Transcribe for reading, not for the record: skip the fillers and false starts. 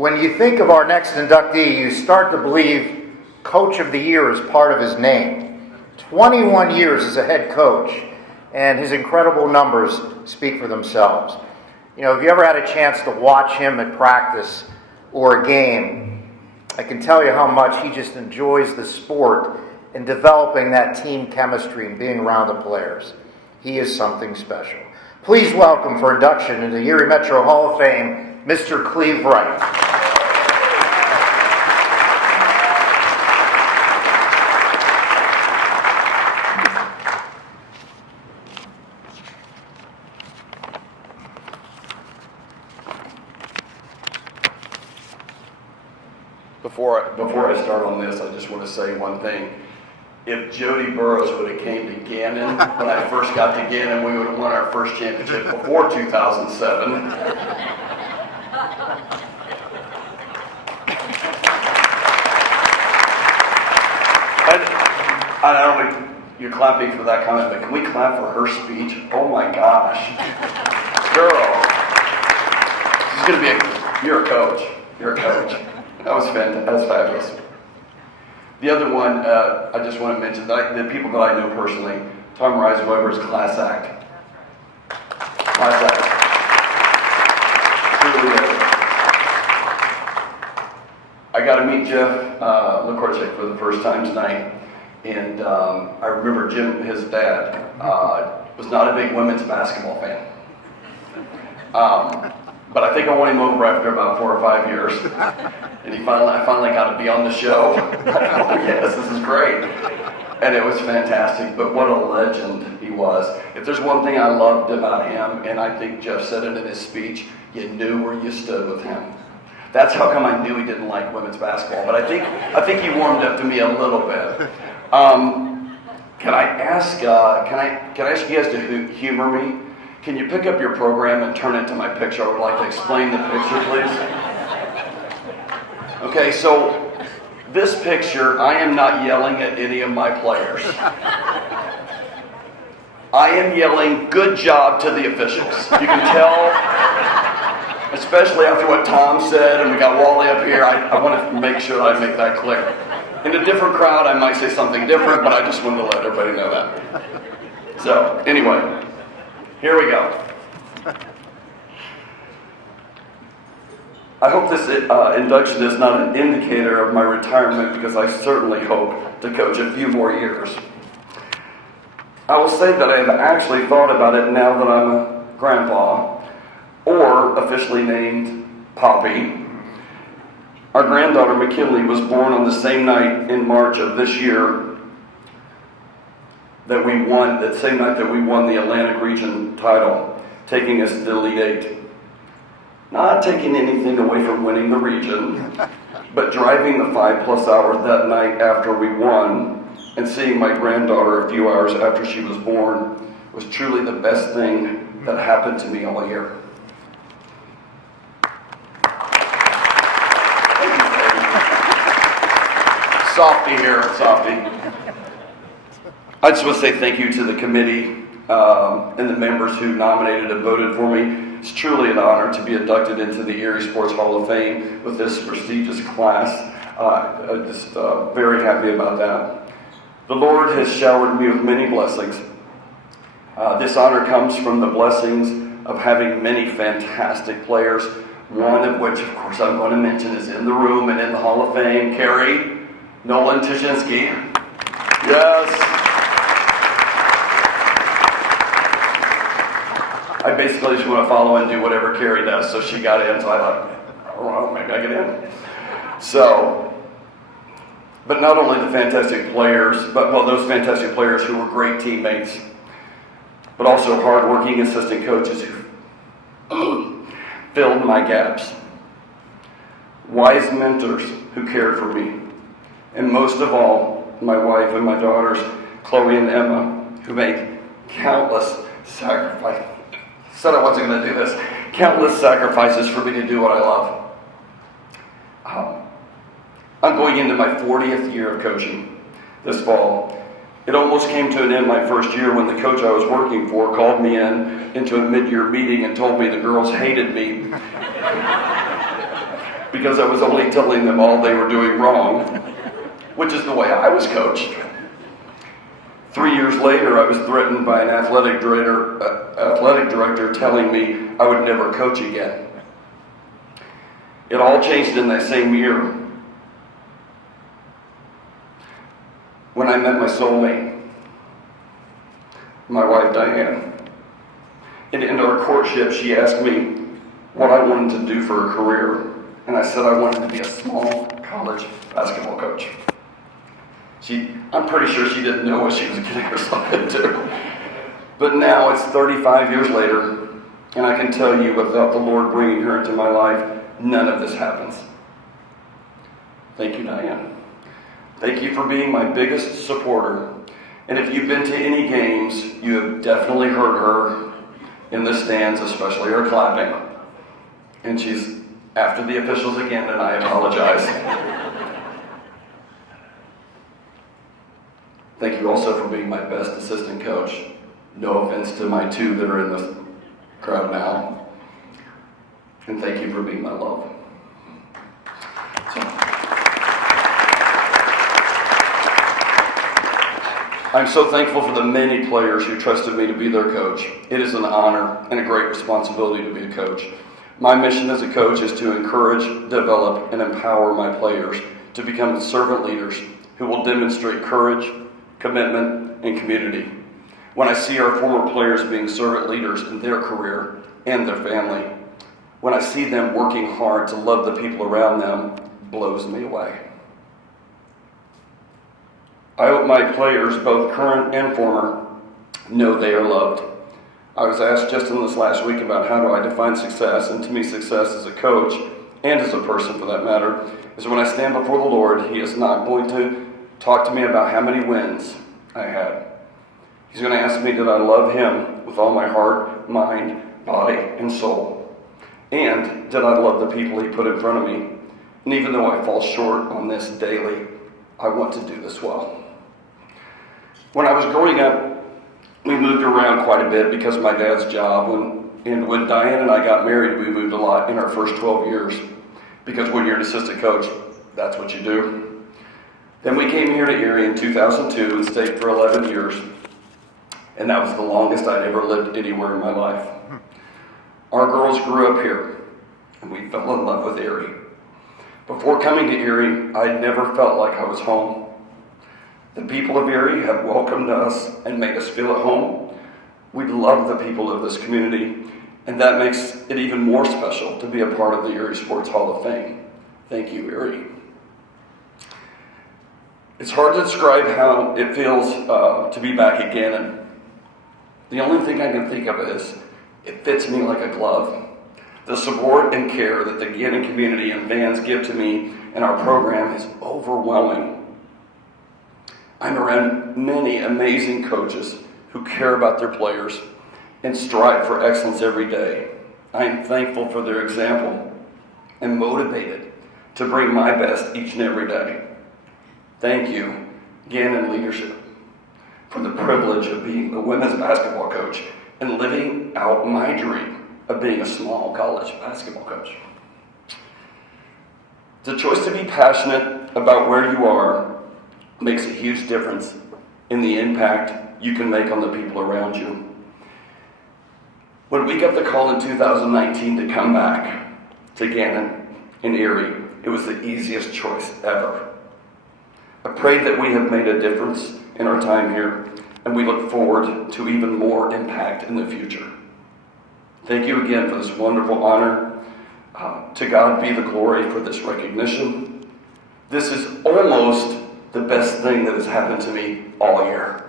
When you think of our next inductee, you start to believe Coach of the Year is part of his name. 21 years as a head coach, and his incredible numbers speak for themselves. You know, if you ever had a chance to watch him at practice or a game, I can tell you how much he just enjoys the sport and developing that team chemistry and being around the players. He is something special. Please welcome for induction into the Erie Metro Hall of Fame, Mr. Cleve Wright. Before I start on this, I just want to say one thing. If Jody Burroughs would have came to Gannon when I first got to Gannon, we would have won our first championship before 2007. I don't know, you're clapping for that comment, but can we clap for her speech? Oh my gosh. Girl. You're a coach. You're a coach. That was fantastic. That was fabulous. The other one, I just want to mention, the people that I know personally, Tom Weber's class act. Class act. Truly is. I got to meet Jeff LaCourche for the first time tonight. And I remember Jim, his dad, was not a big women's basketball fan. But I think I won him over after about 4 or 5 years. And I finally got to be on the show. Oh yes, this is great. And it was fantastic, but what a legend he was. If there's one thing I loved about him, and I think Jeff said it in his speech, you knew where you stood with him. That's how come I knew he didn't like women's basketball. But I think he warmed up to me a little bit. Can I ask you guys to humor me? Can you pick up your program and turn it to my picture? I would like to explain the picture, please. Okay, so this picture, I am not yelling at any of my players. I am yelling, good job to the officials. You can tell, especially after what Tom said, and we got Wally up here, I want to make sure that I make that clear. In a different crowd, I might say something different, but I just wanted to let everybody know that. So, anyway. Here we go. I hope this induction is not an indicator of my retirement, because I certainly hope to coach a few more years. I will say that I have actually thought about it now that I'm a grandpa, or officially named Poppy. Our granddaughter McKinley was born on the same night in March of this year that same night that we won the Atlantic Region title, taking us to the Elite Eight. Not taking anything away from winning the region, but driving the 5+ hours that night after we won and seeing my granddaughter a few hours after she was born was truly the best thing that happened to me all year. Softy here, softy. I just want to say thank you to the committee and the members who nominated and voted for me. It's truly an honor to be inducted into the Erie Sports Hall of Fame with this prestigious class. I'm just very happy about that. The Lord has showered me with many blessings. This honor comes from the blessings of having many fantastic players, one of which, of course, I'm going to mention is in the room and in the Hall of Fame, Carrie Nolan Tuschinski. Yes. I basically just want to follow and do whatever Carrie does, so she got in, so I thought, oh, maybe I get in. So, but not only the fantastic players, those fantastic players who were great teammates, but also hardworking assistant coaches who filled my gaps, wise mentors who cared for me, and most of all, my wife and my daughters, Chloe and Emma, who made countless sacrifices. Said I wasn't going to do this. Countless sacrifices for me to do what I love. I'm going into my 40th year of coaching this fall. It almost came to an end my first year when the coach I was working for called me into a mid-year meeting and told me the girls hated me because I was only telling them all they were doing wrong, which is the way I was coached. 3 years later, I was threatened by an athletic director telling me I would never coach again. It all changed in that same year when I met my soulmate, my wife Diane. And in our courtship, she asked me what I wanted to do for a career, and I said I wanted to be a small college basketball coach. I'm pretty sure she didn't know what she was getting herself into. But now it's 35 years later, and I can tell you without the Lord bringing her into my life, none of this happens. Thank you, Diane. Thank you for being my biggest supporter. And if you've been to any games, you have definitely heard her in the stands, especially her clapping. And she's after the officials again, and I apologize. Thank you also for being my best assistant coach. No offense to my two that are in the crowd now. And thank you for being my love. I'm so thankful for the many players who trusted me to be their coach. It is an honor and a great responsibility to be a coach. My mission as a coach is to encourage, develop, and empower my players to become servant leaders who will demonstrate courage, commitment, and community. When I see our former players being servant leaders in their career and their family, when I see them working hard to love the people around them, it blows me away. I hope my players, both current and former, know they are loved. I was asked just in this last week about how do I define success, and to me success as a coach, and as a person for that matter, is when I stand before the Lord, He is not going to talk to me about how many wins I had. He's going to ask me, did I love Him with all my heart, mind, body, and soul? And did I love the people He put in front of me? And even though I fall short on this daily, I want to do this well. When I was growing up, we moved around quite a bit because of my dad's job. And when Diane and I got married, we moved a lot in our first 12 years. Because when you're an assistant coach, that's what you do. Then we came here to Erie in 2002 and stayed for 11 years. And that was the longest I'd ever lived anywhere in my life. Our girls grew up here, and we fell in love with Erie. Before coming to Erie, I'd never felt like I was home. The people of Erie have welcomed us and made us feel at home. We love the people of this community, and that makes it even more special to be a part of the Erie Sports Hall of Fame. Thank you, Erie. It's hard to describe how it feels to be back at Gannon. The only thing I can think of is it fits me like a glove. The support and care that the Gannon community and fans give to me and our program is overwhelming. I'm around many amazing coaches who care about their players and strive for excellence every day. I am thankful for their example and motivated to bring my best each and every day. Thank you, Gannon leadership, for the privilege of being the women's basketball coach and living out my dream of being a small college basketball coach. The choice to be passionate about where you are makes a huge difference in the impact you can make on the people around you. When we got the call in 2019 to come back to Gannon in Erie, it was the easiest choice ever. I pray that we have made a difference in our time here, and we look forward to even more impact in the future. Thank you again for this wonderful honor. To God be the glory for this recognition. This is almost the best thing that has happened to me all year.